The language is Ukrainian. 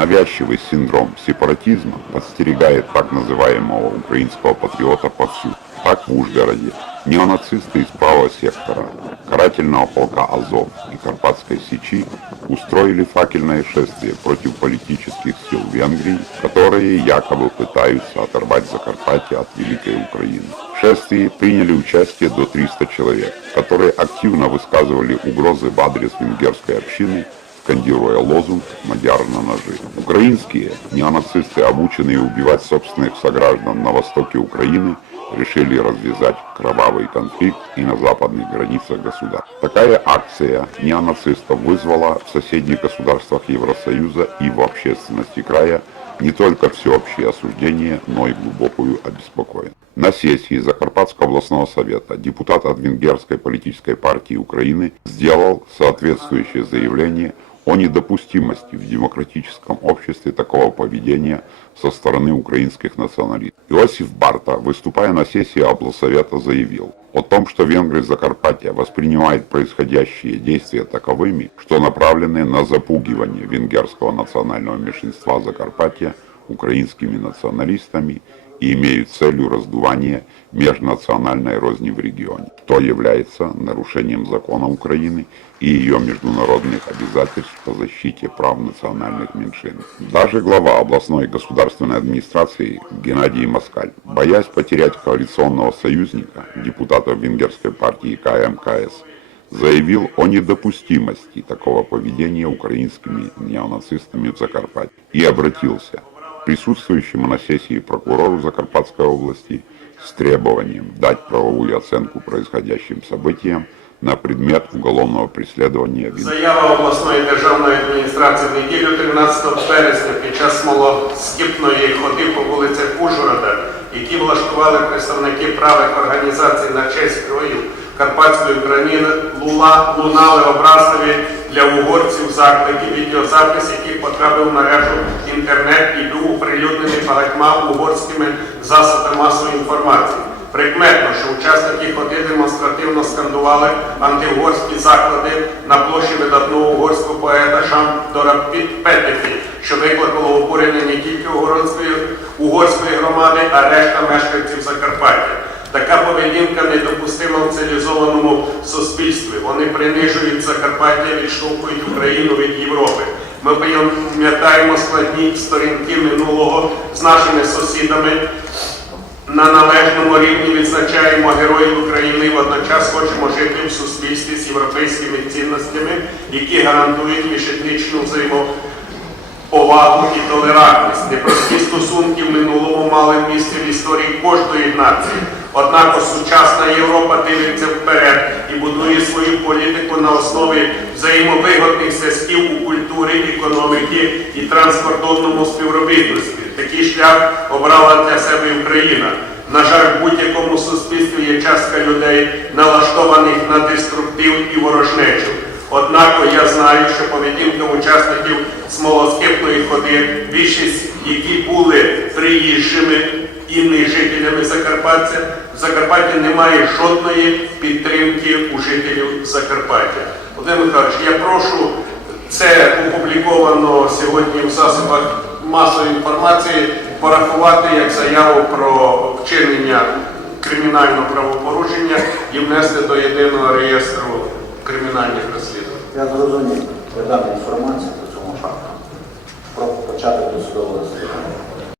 Навязчивый синдром сепаратизма подстерегает так называемого украинского патриота повсюду. Так в Ужгороде неонацисты из правого сектора, карательного полка Азов и Карпатской Сечи устроили факельное шествие против политических сил Венгрии, которые якобы пытаются оторвать Закарпатье от Великой Украины. В шествии приняли участие до 300 человек, которые активно высказывали угрозы в адрес венгерской общины, скандируя лозунг «Мадяр на ножи». Украинские неонацисты, обученные убивать собственных сограждан на востоке Украины, решили развязать кровавый конфликт и на западных границах государства. Такая акция неонацистов вызвала в соседних государствах Евросоюза и в общественности края не только всеобщее осуждение, но и глубокую обеспокоенность. На сессии Закарпатского областного совета депутат от Венгерской политической партии Украины сделал соответствующее заявление о недопустимости в демократическом обществе такого поведения со стороны украинских националистов. Иосиф Барта, выступая на сессии облсовета, заявил о том, что венгры Закарпатья воспринимают происходящие действия таковыми, что направлены на запугивание венгерского национального меньшинства Закарпатья украинскими националистами и имеют целью раздувания межнациональной розни в регионе, что является нарушением закона Украины и ее международных обязательств по защите прав национальных меньшин. Даже глава областной государственной администрации Геннадий Москаль, боясь потерять коалиционного союзника, депутатов венгерской партии КМКС, заявил о недопустимости такого поведения украинскими неонацистами в Закарпатье и обратился к присутствующему на сессии прокурору Закарпатской области с требованием дать правовую оценку происходящим событиям на предмет уголовного преслідування. Заява обласної державної адміністрації в неділю 13 березня під час смолоскипної ходи по вулицях Ужгорода, які влаштували представники правих організацій на честь героїв Карпатської України, лунали образливі для угорців заклики, відеозапис, який потрапив в мережу інтернет і був оприлюднений багатьма угорськими засобами масової інформації. Прикметно, що учасники ходи демонстративно скандували антиугорські заклади на площі видатного угорського поета Шандора Петефі, що викликало обурення не тільки угорської громади, а решта мешканців Закарпаття. Така поведінка недопустима в цивілізованому суспільстві. Вони принижують Закарпаття, відштовхують Україну від Європи. Ми пам'ятаємо складні сторінки минулого з нашими сусідами. На належному рівні відзначаємо героїв України, водночас хочемо жити в суспільстві з європейськими цінностями, які гарантують міжетнічну взаємоповагу і толерантність. Непрості стосунки в минулому мали місце в історії кожної нації. Однак сучасна Європа дивиться вперед і будує свою політику на основі взаємовигодних зв'язків у культурі, економіці і транскордонному співробітництві. Такий шлях обрала для себе Україна. На жаль, в будь-якому суспільстві є частка людей, налаштованих на деструктив і ворожнечу. Однак я знаю, що поведінка учасників смолоскипної ходи, більшість які були приїжджими і не жителями Закарпаття, в Закарпатті немає жодної підтримки у жителів Закарпаття. Володимир Михайлович, я прошу, це опубліковано сьогодні в засобах масової інформації, порахувати як заяву про вчинення кримінального правопорушення і внести до єдиного реєстру кримінальних розслідувань. Я зрозумів, передати інформацію по цьому факту, почати досудове розслідування.